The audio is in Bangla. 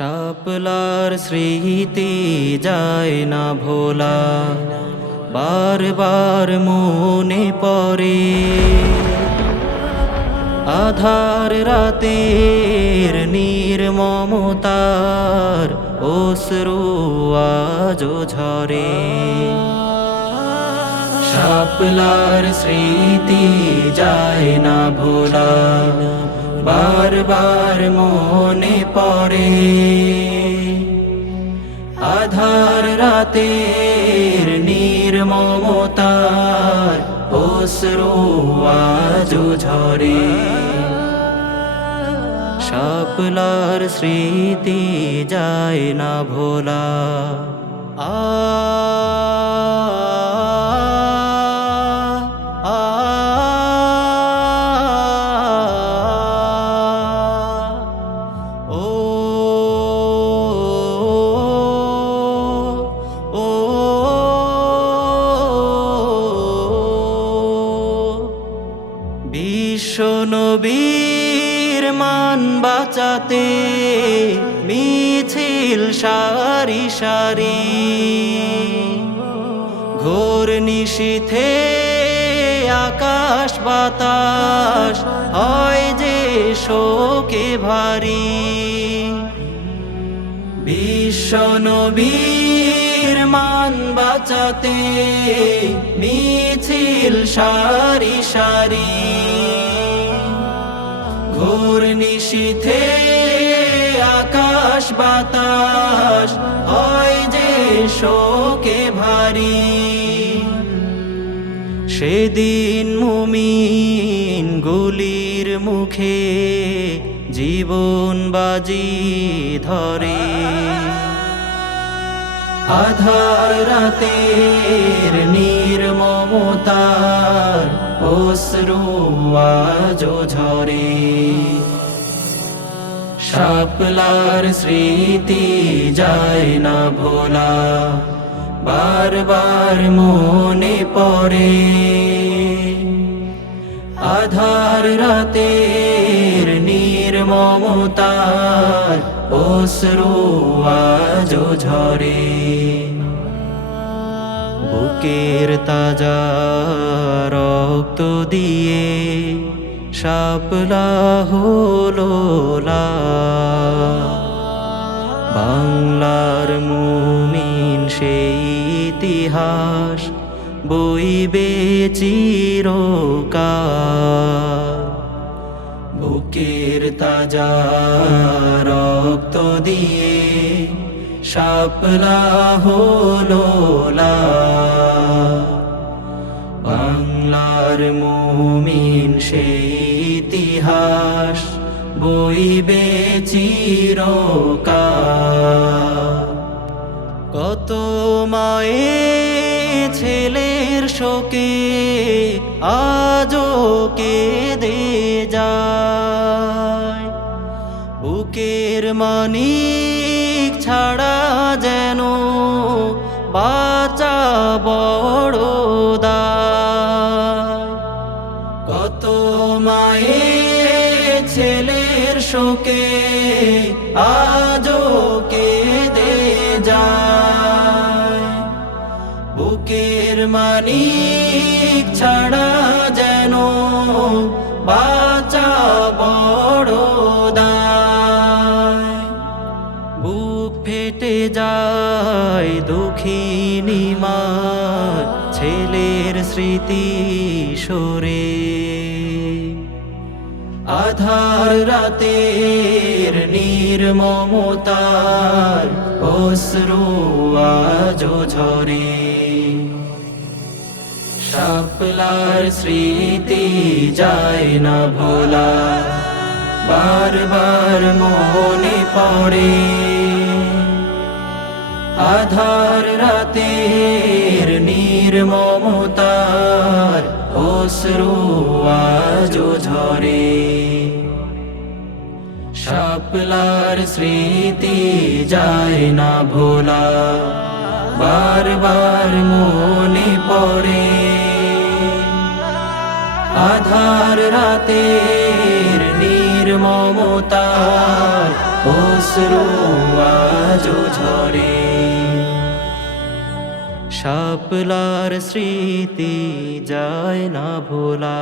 শাপলার স্মৃতি যায় না ভোলা, বারবার মনে পড়ে। আধার রাতের নির্মমতার অশ্রু আজো ঝরে। শাপলার স্মৃতি যায় না ভোলা, বারবার মনে পড়ে। আধার রাতের নির্মমতার অশ্রু আজো ঝরে। শাপলার স্মৃতি যায় না ভোলা। বিশ্ব নবীর মান বাঁচাতে মিছিল সারি সারি, ঘোর নিশীথে আকাশ বাতাস হয় যে শোকে ভারী। বিশ্ব নবীর মান বাঁচাতে মিছিল সারি সারি, ঘোর নিশীথে আকাশ বাতাস হয় যে শোকে ভারী। সেদিন মুমিন গুলির মুখে জীবন বাজি ধরে। আধার রাতের নির্মমতার অশ্রু আজো ঝরে। শাপলার স্মৃতি যায় না ভোলা, বারবার মনে পড়ে। আধার রাতের নির্মমতার অশ্রু আজো ঝরে। বুকের তাজা রক্ত দিয়ে শাপলা হলো লাশ। বাংলার মুমিন সেই ইতিহাস বইবে চিরকাল। বুকের তাজা রক্ত দিয়ে শাপলা হলো লাশ। বাংলার মুমিন সেই ইতিহাস বইবে চিরকাল। কত মায়ে ছেলের শোকে আজও কেঁদে যায়। বুকের মানিক ছাড়া যেন বাঁচা বড় দায়। কত মায়ে ছেলের শোকে আজও কেঁদে যায়। বুকের মানিক ছাড়া যেন বাঁচা বড় দায়। বুক ফেটে যায় দুঃখিনী মার ছেলের স্মৃতি সরে। আধার রাতের নির্মমতার অশ্রু আজো ঝরে। শাপলার স্মৃতি যায় না ভোলা, বারবার মনে পড়ে। আধার রাতের নির্মমতার অশ্রু আজো ঝরে। শাপলার স্মৃতি যায় না ভোলা, বারবার মনে পড়ে। আধার রাতের নির্মমতার অশ্রু আজো ঝরে শাপলার স্মৃতি যায় না ভোলা।